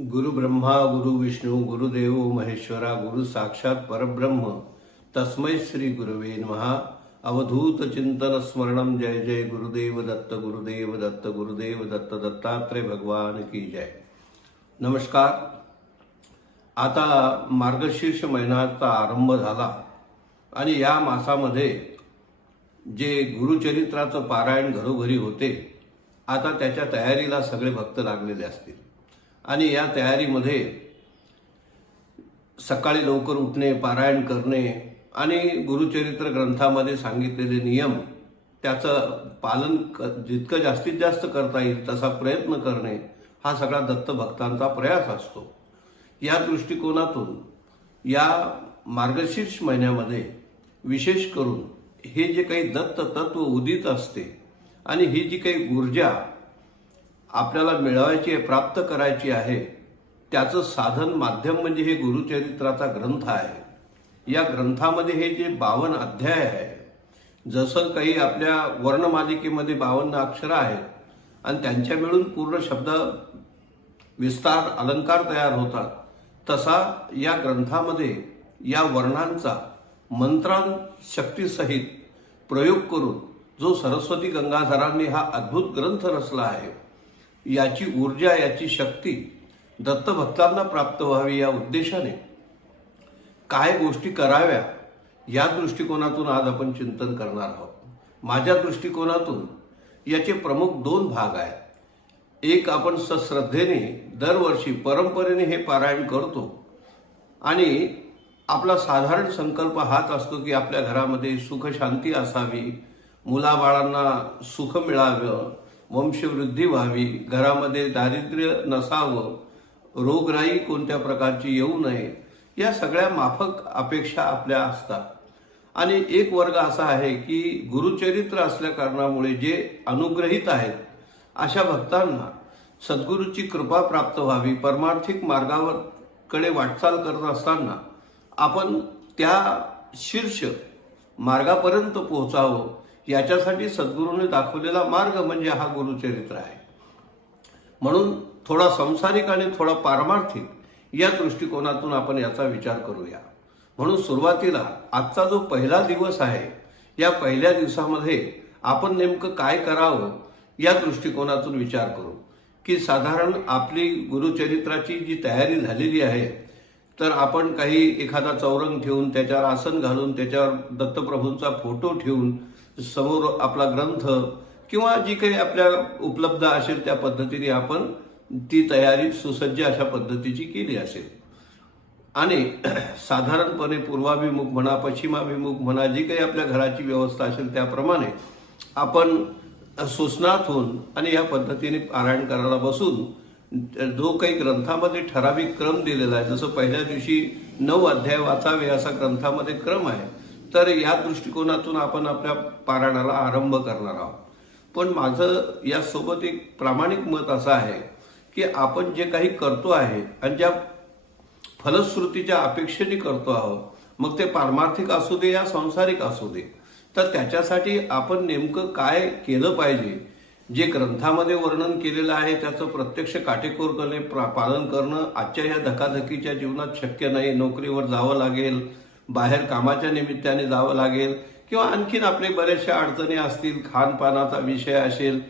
गुरु ब्रह्मा गुरु विष्णू गुरुदेव महेश्वरा गुरु साक्षात परब्रह्म. तस्मै श्री गुरुवे महा अवधूत चिंतन स्मरणम जय जय गुरुदेव दत्त गुरुदेव दत्त गुरुदेव दत्त दत्तात्रय भगवान की जय. नमस्कार. आता मार्गशीर्ष महिन्याचा आरंभ झाला आणि या मासामध्ये जे गुरुचरित्राचं पारायण घरोघरी होते आता त्याच्या तयारीला सगळे भक्त लागलेले असतील. आणि या तयारीमध्ये सकाळी लवकर उठणे पारायण करणे आणि गुरुचरित्र ग्रंथामध्ये सांगितलेले नियम त्याचं पालन क जितकं जास्तीत जास्त करता येईल तसा प्रयत्न करणे हा सगळा दत्त भक्तांचा प्रयास असतो. या दृष्टिकोनातून या मार्गशीर्ष महिन्यामध्ये विशेष करून हे जे काही दत्त तत्व उदित असते आणि ही जी काही ऊर्जा आपल्याला मिळवायची आहे प्राप्त करायची आहे त्याचं साधन माध्यम म्हणजे हे गुरुचरित्राचा ग्रंथ आहे. या ग्रंथामध्ये हे जे बावन अध्याय आहे जसं काही आपल्या वर्णमालिकेमध्ये बावन्न अक्षरं आहेत आणि त्यांच्या मिळून पूर्ण शब्द विस्तार अलंकार तयार होतात तसा या ग्रंथामध्ये या वर्णांचा मंत्रां शक्तीसहित प्रयोग करून जो सरस्वती गंगाधरांनी हा अद्भुत ग्रंथ रचला आहे याची ऊर्जा याची शक्ती दत्तभक्तांना प्राप्त व्हावी या उद्देशाने. काय गोष्टी कराव्या या दृष्टिकोनातून आज आपण चिंतन करणार आहोत. माझ्या दृष्टिकोनातून याचे प्रमुख दोन भाग आहेत. एक आपण सश्रद्धेने दरवर्षी परंपरेने हे पारायण करतो आणि आपला साधारण संकल्प हाच असतो की आपल्या घरामध्ये सुखशांती असावी मुलाबाळांना सुख मिळावं वंशवृद्धी व्हावी घरामध्ये दारिद्र्य नसावं रोगराई कोणत्या प्रकारची येऊ नये या सगळ्या माफक अपेक्षा आपल्या असतात. आणि एक वर्ग असा आहे की गुरुचरित्र असल्या कारणामुळे जे अनुग्रहित आहेत अशा भक्तांना सद्गुरूची कृपा प्राप्त व्हावी परमार्थिक मार्गावर कडे वाटचाल करत असताना आपण त्या शीर्ष मार्गापर्यंत पोहोचावं याच्यासाठी सद्गुरूने दाखवलेला मार्ग म्हणजे हा गुरुचरित्र आहे. म्हणून थोडा संसारिक आणि थोडा पारमार्थिक या दृष्टिकोनातून आपण याचा विचार करूया. म्हणून सुरुवातीला आजचा जो पहिला दिवस आहे या पहिल्या दिवसामध्ये आपण नेमकं काय करावं या दृष्टिकोनातून विचार करू. की साधारण आपली गुरुचरित्राची जी तयारी झालेली आहे तर आपण काही एखादा चौरंग ठेवून त्याच्यावर आसन घालून त्याच्यावर दत्तप्रभूंचा फोटो ठेवून समोर आपला ग्रंथ किंवा जी काही आपल्या उपलब्ध असेल त्या पद्धतीने आपण ती तयारी सुसज्ज अशा पद्धतीची केली असेल. आणि साधारणपणे पूर्वाभिमुख म्हणा पश्चिमाभिमुख म्हणा जी काही आपल्या घराची व्यवस्था असेल त्याप्रमाणे आपण सुसनातून होऊन आणि या पद्धतीने पारायण करायला बसून जो काही ग्रंथामध्ये ठराविक क्रम दिलेला आहे जसं पहिल्या दिवशी नऊ अध्याय वाचावे असा ग्रंथामध्ये क्रम आहे तर या दृष्टिकोनातून आपण आपल्या पारायणाला आरंभ करणार आहोत. पण माझं यासोबत एक प्रामाणिक मत असं आहे की आपण जे काही करतो आहे आणि ज्या फलश्रुतीच्या अपेक्षेने करतो आहोत मग ते पारमार्थिक असू दे या सांसारिक असू दे. तर त्याच्यासाठी आपण नेमकं काय केलं पाहिजे? जे ग्रंथामध्ये वर्णन केलेलं आहे त्याचं प्रत्यक्ष काटेकोरपणे पालन करणं आजच्या या धकाधकीच्या जीवनात शक्य नाही. नोकरीवर जावं लागेल बाहेर कामाच्या निमित्ताने जावं लागेल किंवा आणखीन आपले बऱ्याचशा अडचणी असतील खानपानाचा विषय असेल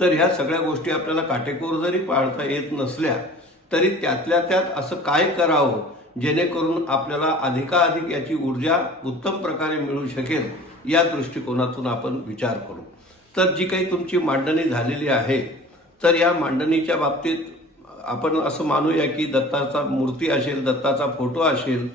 तर ह्या सगळ्या गोष्टी आपल्याला काटेकोर जरी पाळता येत नसल्या तरी त्यातल्या त्यात असं काय करावं जेणेकरून आपल्याला अधिकाधिक याची ऊर्जा उत्तम प्रकारे मिळू शकेल या दृष्टिकोनातून आपण विचार करू. तर जी काही तुमची मांडणी झालेली आहे तर या मांडणीच्या बाबतीत आपण असं मानूया की दत्ताचा मूर्ती असेल दत्ताचा फोटो असेल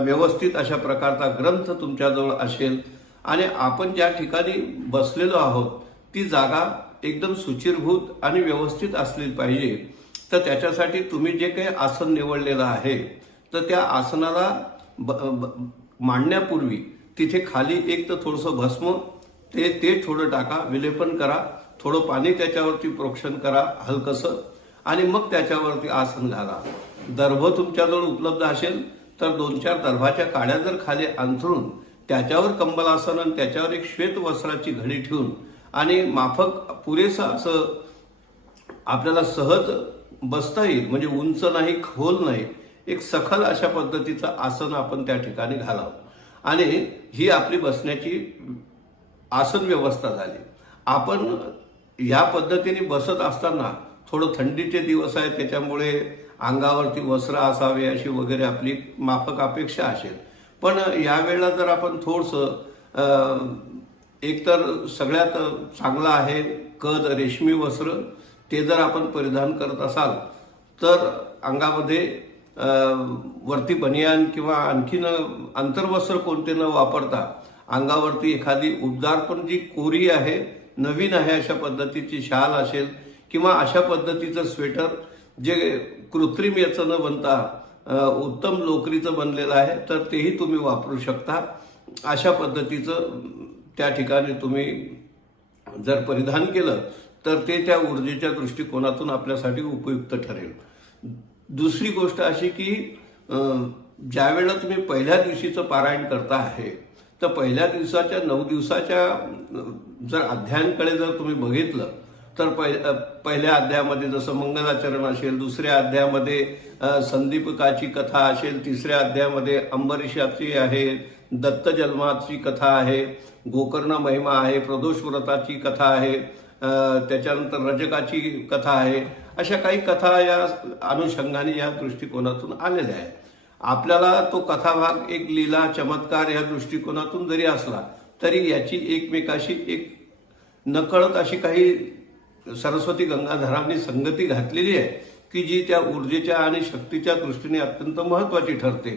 व्यवस्थित अशा प्रकारचा ग्रंथ तुमच्याजवळ असेल आणि आपण ज्या ठिकाणी बसलेलो आहोत ती जागा एकदम सुचिरभूत आणि व्यवस्थित असली पाहिजे. तर त्याच्यासाठी तुम्ही जे काही आसन निवडलेलं आहे तर त्या आसनाला ब- ब- मांडण्यापूर्वी तिथे खाली एक तर थोडंसं भस्म ते ते थोडं टाका विलेपन करा थोडं पाणी त्याच्यावरती प्रोक्षण करा हलकसं आणि मग त्याच्यावरती आसन घाला. दर्भ तुमच्याजवळ उपलब्ध असेल तर दोन चार दर्भाच्या काड्या जर खाली अंथरून त्याच्यावर कंबलासन आणि त्याच्यावर एक श्वेत वस्त्राची घडी ठेवून आणि माफक पुरेसं असं आपल्याला सहज बसता येईल म्हणजे उंच नाही खोल नाही एक सखल अशा पद्धतीचं आसन आपण त्या ठिकाणी घालावं. आणि ही आपली बसण्याची आसन व्यवस्था झाली. आपण या पद्धतीने बसत असताना थोडं थंडीचे दिवस आहे त्याच्यामुळे अंगावरती वस्त्र असावे अशी वगैरे आपली माफक अपेक्षा असेल. पण यावेळेला जर आपण थोडंसं एकतर सगळ्यात चांगलं आहे कद रेशमी वस्त्र ते जर आपण परिधान करत असाल तर अंगामध्ये वरती बनियान किंवा आणखीन अंतर्वस्त्र कोणते न वापरता अंगावरती एखादी उबदार पण जी कोरी आहे नवीन आहे अशा पद्धतीची शाल असेल किंवा अशा पद्धतीचं स्वेटर जे कृत्रिम याचं न बनता उत्तम लोकरीचं बनलेलं आहे तर तेही तुम्ही वापरू शकता. अशा पद्धतीचं त्या ठिकाणी तुम्ही जर परिधान केलं तर ते त्या ऊर्जेच्या दृष्टिकोनातून आपल्यासाठी उपयुक्त ठरेल. दुसरी गोष्ट अशी की ज्यावेळेला तुम्ही पहिल्या दिवशीचं पारायण करता आहे तर पहिल्या दिवसाच्या नऊ दिवसाच्या जर अध्ययनकडे जर तुम्ही बघितलं तर पहि पहिल्या अध्यायामध्ये जसं मंगलाचरण असेल दुसऱ्या अध्यायामध्ये संदीपकाची कथा असेल तिसऱ्या अध्यायामध्ये अंबरीशाची आहे दत्त जन्माची कथा आहे गोकर्ण महिमा आहे प्रदोष व्रताची कथा आहे त्याच्यानंतर रजकाची कथा आहे अशा काही कथा या अनुषंगाने या दृष्टिकोनातून आलेल्या आहेत. आपल्याला तो कथाभाग एक लीला चमत्कार या दृष्टिकोनातून जरी असला तरी याची एकमेकाशी एक नकळत अशी काही सरस्वती गंगाधरांनी संगती घातलेली आहे की जी त्या ऊर्जेच्या आणि शक्तीच्या दृष्टीने अत्यंत महत्वाची ठरते.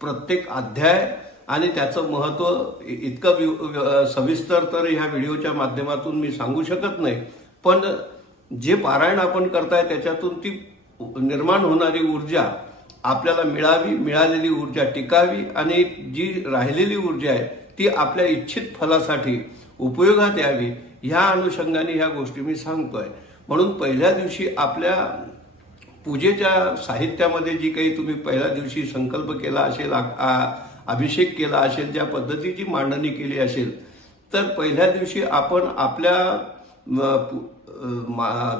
प्रत्येक अध्याय आणि त्याचं महत्त्व इतकं वि- सविस्तर तर ह्या व्हिडिओच्या माध्यमातून मी सांगू शकत नाही. पण जे पारायण आपण करताय त्याच्यातून ती निर्माण होणारी ऊर्जा आपल्याला मिळावी मिळालेली ऊर्जा टिकावी आणि जी राहिलेली ऊर्जा आहे ती आपल्या इच्छित फलासाठी उपयोगात यावी. ह्या अनुषंगाने ह्या गोष्टी मी सांगतोय. म्हणून पहिल्या दिवशी आपल्या पूजेच्या साहित्यामध्ये जी काही तुम्ही पहिल्या दिवशी संकल्प केला असेल अभिषेक केला असेल ज्या पद्धतीची मांडणी केली असेल तर पहिल्या दिवशी आपण आपल्या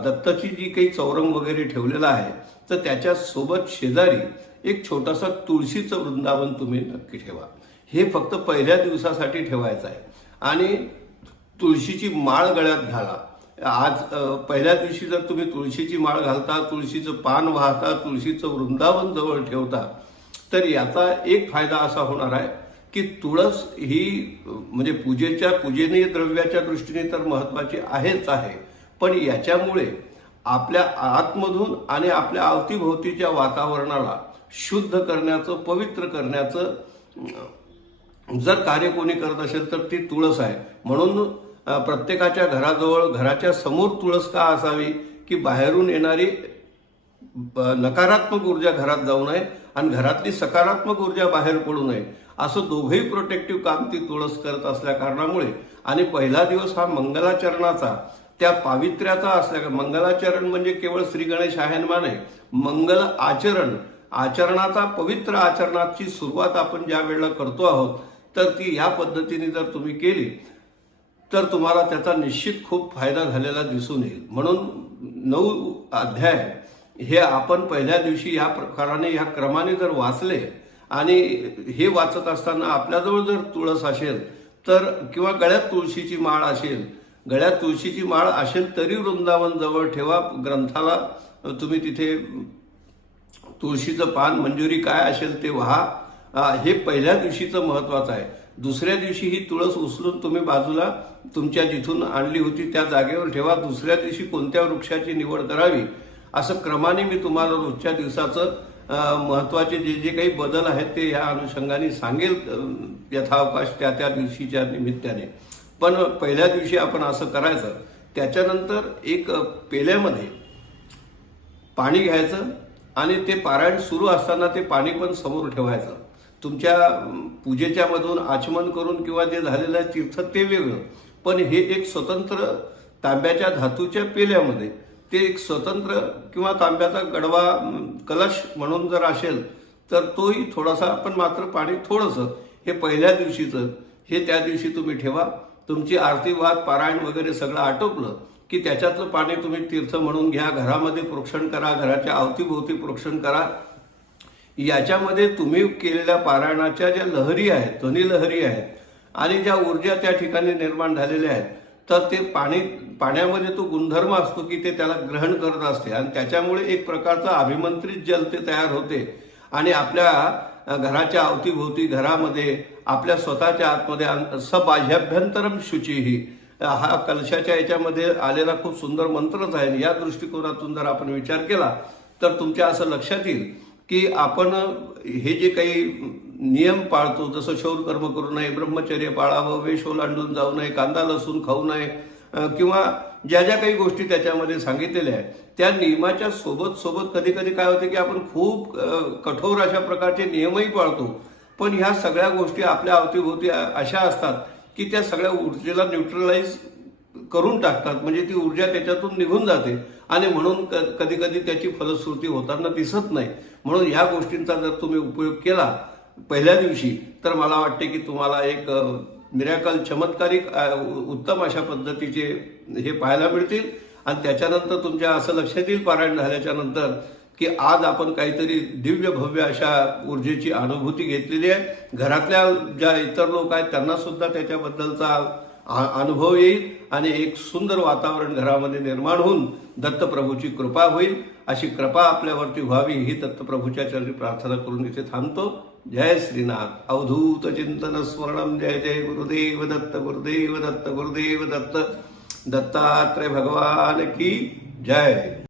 दत्ताची जी काही चौरंग वगैरे ठेवलेला आहे तर त्याच्यासोबत शेजारी एक छोटासा तुळशीचं वृंदावन तुम्ही नक्की ठेवा. हे फक्त पहिल्या दिवसासाठी ठेवायचं आहे. आणि तुळशीची माळ गळ्यात घाला. आज पहिल्या दिवशी जर तुम्ही तुळशीची माळ घालता तुळशीचं पान वाहता तुळशीचं वृंदावन जवळ ठेवता तर याचा एक फायदा असा होणार आहे की तुळस ही म्हणजे पूजेच्या पूजनीय द्रव्याच्या दृष्टीने तर महत्वाची आहेच आहे. पण याच्यामुळे आपल्या आतमधून आणि आपल्या अवतीभोवतीच्या वातावरणाला शुद्ध करण्याचं पवित्र करण्याचं जर कार्य कोणी करत असेल तर ती तुळस आहे. म्हणून प्रत्येकाच्या घराजवळ घराच्या समोर तुळस का असावी की बाहेरून येणारी ब- नकारात्मक ऊर्जा घरात जाऊ नये आणि घरातली सकारात्मक ऊर्जा बाहेर पडू नये. असं दोघंही प्रोटेक्टिव्ह काम ती तुळस करत असल्या कारणामुळे. आणि पहिला दिवस हा मंगलाचरणाचा त्या पावित्र्याचा असल्या मंगलाचरण म्हणजे केवळ श्री गणेश आहेनमा नाही मंगल आचरण. आचरणाचा पवित्र आचरणाची सुरुवात आपण ज्या वेळेला करतो आहोत तर ती या पद्धतीने जर तुम्ही केली तर तुम्हाला त्याचा निश्चित खूप फायदा झालेला दिसून येईल. म्हणून नऊ अध्याय हे आपण पहिल्या दिवशी या प्रकाराने या क्रमाने जर वाचले आणि हे वाचत असताना आपल्याजवळ जर तुळस असेल तर किंवा गळ्यात तुळशीची माळ असेल गळ्यात तुळशीची माळ असेल तरी वृंदावन जवळ ठेवा. ग्रंथाला तुम्ही तिथे तुळशीचं पान मंजुरी काय असेल ते व्हा. हे पहिल्या दिवशीचं महत्वाचं आहे. दुसऱ्या दिवशी ही तुळस उचलून तुम्ही बाजूला तुमच्या जिथून आणली होती त्या जागेवर ठेवा. दुसऱ्या दिवशी कोणत्या वृक्षाची निवड करावी? असं क्रमाने मी तुम्हाला रोजच्या दिवसाचं महत्त्वाचे महत्त्वाचे जे जे काही बदल आहेत ते या अनुषंगाने सांगेल यथावकाश त्या त्या दिवशीच्या निमित्ताने. पण पहिल्या दिवशी आपण असं करायचं. त्याच्यानंतर एक पेल्यामध्ये पाणी घ्यायचं आणि ते पारायण सुरू असताना ते पाणी पण समोर ठेवायचं. तुमच्या पूजेच्यामधून आचमन करून किंवा जे झालेलं आहे तीर्थ ते वेगळं. पण हे एक स्वतंत्र तांब्याच्या धातूच्या पेल्यामध्ये ते एक स्वतंत्र किंवा तांब्याचा गडवा कलश म्हणून जर असेल तर तोही थोडासा पण मात्र पाणी थोडंसं हे पहिल्या दिवशीचं हे त्या दिवशी तुम्ही ठेवा. तुमची आरती वाद पारायण वगैरे सगळं आटोपलं की त्याच्यातलं पाणी तुम्ही तीर्थ म्हणून घ्या घरामध्ये प्रोक्षण करा घराच्या अवतीभोवती प्रोक्षण करा. याच्यामध्ये तुम्ही केलेल्या पारायणाच्या ज्या लहरी आहेत ध्वनी लहरी आहेत आणि ज्या ऊर्जा त्या ठिकाणी निर्माण झालेल्या आहेत तर ते पाणी पाण्यामध्ये तो गुणधर्म असतो की ते त्याला ग्रहण करत असते. आणि त्याच्यामुळे एक प्रकारचं अभिमंत्रित जल ते तयार होते. आणि आपल्या घराच्या अवतीभोवती घरामध्ये आपल्या स्वतःच्या आतमध्ये अं- शुची. ही हा कलशाच्या याच्यामध्ये आलेला खूप सुंदर मंत्रच आहे. या दृष्टिकोनातून जर आपण विचार केला तर तुमच्या असं लक्षात येईल की आपण हे जे काही नियम पाळतो जसं शौर कर्म करू नये ब्रह्मचर्य पाळावं वेश ओलांडून जाऊ नये कांदा लसूण खाऊ नये किंवा ज्या ज्या काही गोष्टी त्याच्यामध्ये सांगितलेल्या आहेत त्या नियमाच्या सोबत सोबत कधी कधी काय होते की आपण खूप कठोर अशा प्रकारचे नियमही पाळतो. पण ह्या सगळ्या गोष्टी आपल्या अवतीभोवती अशा असतात की त्या सगळ्या ऊर्जेला न्यूट्रलाइज करून टाकतात. म्हणजे ती ऊर्जा त्याच्यातून निघून जाते आणि म्हणून कधी कधी त्याची फलश्रुती होताना दिसत नाही. म्हणून ह्या गोष्टींचा जर तुम्ही उपयोग केला पहिल्या दिवशी तर मला वाटते की तुम्हाला एक मिरॅकल चमत्कारिक उत्तम अशा पद्धतीचे हे पाहायला मिळतील. आणि त्याच्यानंतर तुमच्या असं लक्षात येईल पारायण झाल्याच्यानंतर की आज आपण काहीतरी दिव्य भव्य अशा ऊर्जेची अनुभूती घेतलेली आहे. घरातल्या ज्या इतर लोक आहेत त्यांना सुद्धा त्याच्याबद्दलचा आ- अनुभव येईल. आणि एक सुंदर वातावरण घरामध्ये निर्माण होऊन दत्तप्रभूची कृपा होईल. अशी कृपा आपल्यावरती व्हावी ही दत्तप्रभूच्या चरणी प्रार्थना करून इथे थांबतो. जय श्रीनाथ. अवधूत चिंतन स्मरणम जय जय गुरुदेव दत्त गुरुदेव दत्त गुरुदेव दत्त. दत्तात्रय भगवान की जय.